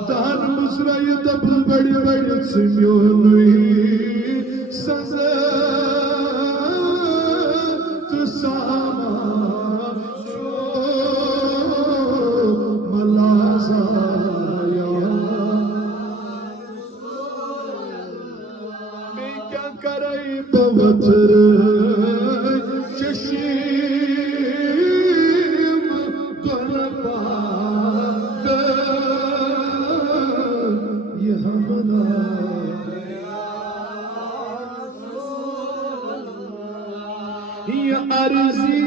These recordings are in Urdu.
دان مزرعی دبل بڑی بڑی سمیونوی سزا تساما شو ملازایا میں کیا کرائی بوتر چشیم طلبات یہ ہمنا یہ عرضی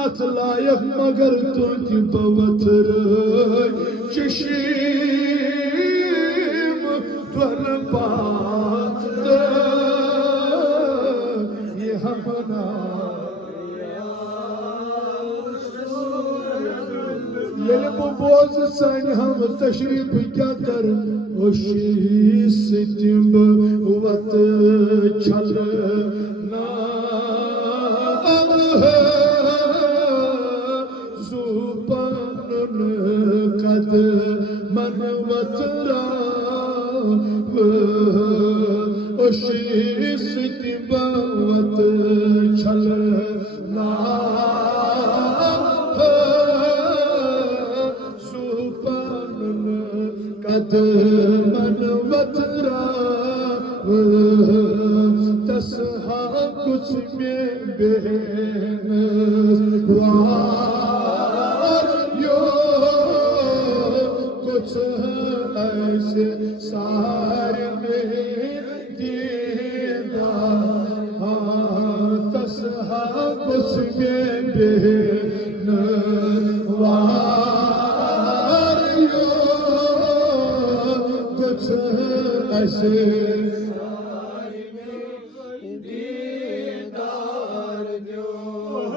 اتلائف مگر تو تی بوتر چشیم طلبات یہ ہمنا یل بوز سن ہم تشریف کیا کر اوشی ستم وت چھلنا قد من وتراب اشی ستبوت چھلنا سوپن قد من وتراب تسہا کچھ میں بہن ایسے سارے میں دیدار تسہا کچھ میں بینوار کچھ ایسے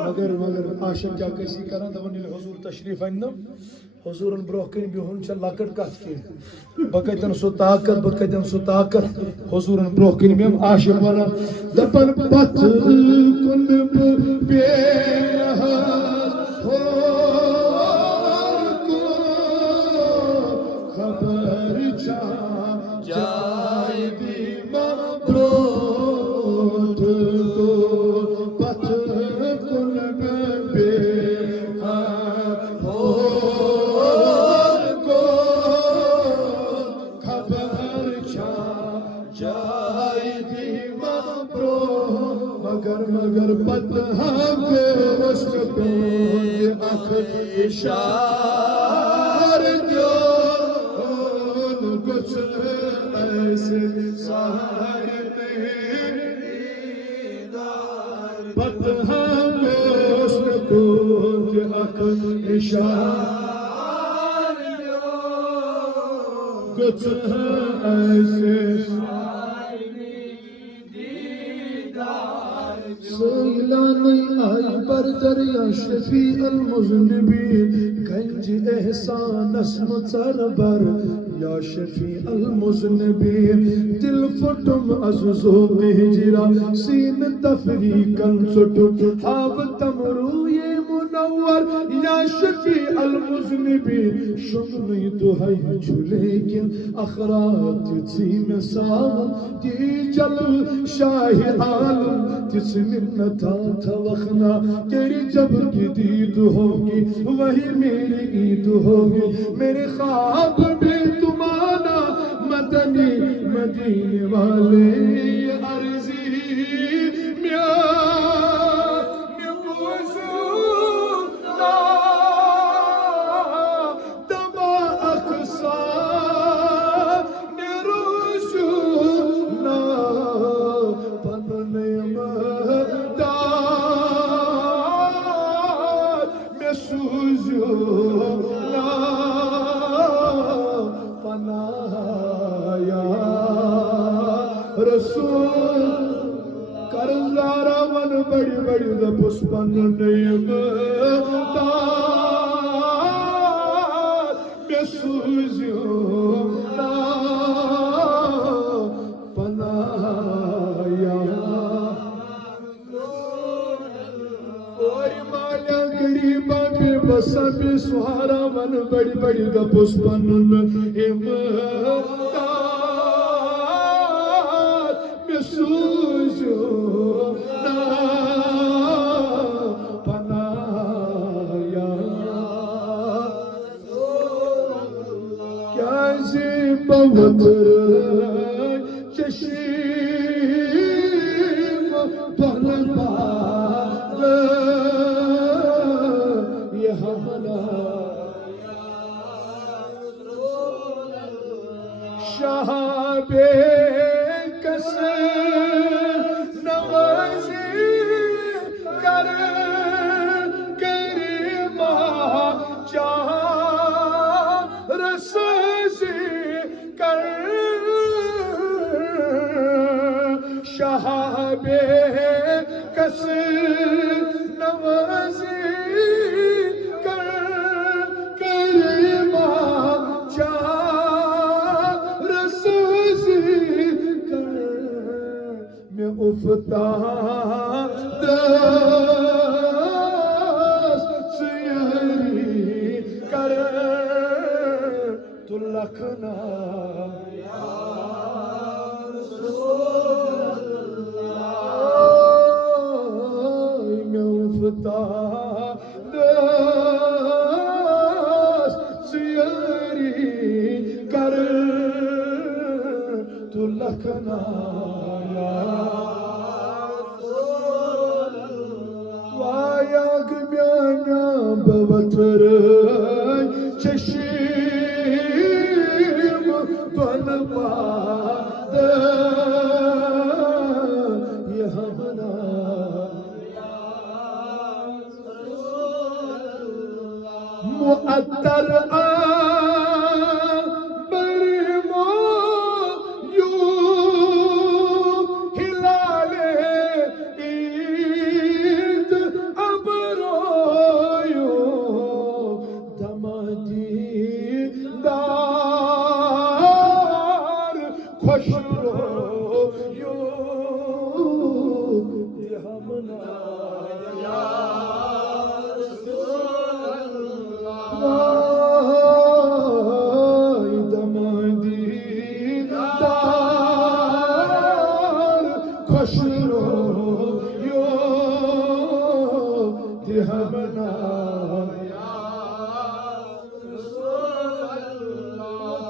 مگر عاشق کیا کسی کرن دونی حضور تشریف آئندم حضورن بروکن بہن چھ لکٹ کت کی بکتن سو طاقت حضورن بروکن بہن عاشق ونان دپن پت کن بے ہو کو خبر جائے دی مبروت کو پت کن بے مگر پت ہم اس کو اشار جو کچھ ایسے سارے پت ہم اس کو اشار جو کچھ ایسے سیلانی آئی پر دریا شفیع المذنبین گنج احسان اسم چربر یا شفیع المذنبین دل فٹم از ذوق ہجرا سین تفریقاً څٹم حاوتم روی منور یا شفیع المذنبین شمنی دہائی چھو لیکن اخرات تھی میں سام تی جلو شاہ عالم جس منتا تھا وخنا تیری جب کی دید ہوگی وہی میری عید ہوگی میرے خواب میں تم آنا مدنی مدینے والے عرضی میں بوزونا دما اقصا نروشونا پننے مدار میں سوزونا پنایا رسول کرزارا من بڑی بڑی دپس پننیم دار میں سوزیونا پنایا اور مالا قریبا بے بسا بے سہارا من بڑی بڑی دپس پننیم دار میں سوزیونا پنایا کیا زیب وطر چشیم طلبات یہ حملہ شہاب کسر نوازی کر کریمہ چاہ رسازی کر شہاب کسر نوازی کر کریمہ چاہ رسازی کر میں افتاد سیری کر تو لکھنا میں افتاد سیری کر تو لکھنا وایاگ میانا بوتر چشیم طلبات یہ ہمنا معطر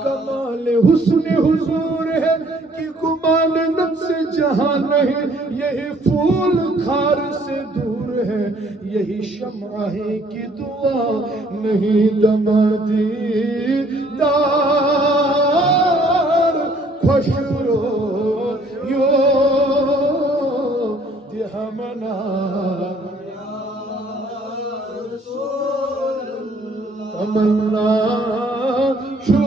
کمال حسن حضور ہے کہ گمان نفس جہاں نہیں یہی پھول خار سے دور ہے یہی شمع ہے کہ دعا نہیں دمادی دار خوش رو یو دہمنا تمنا چھو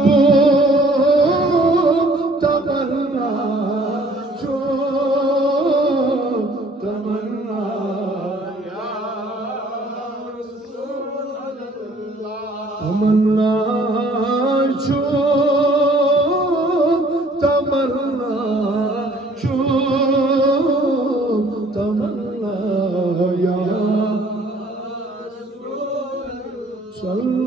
تمنا چھو تمنا یا رسول اللہ تمنا چھو تمنا چھو تمنا یا صلی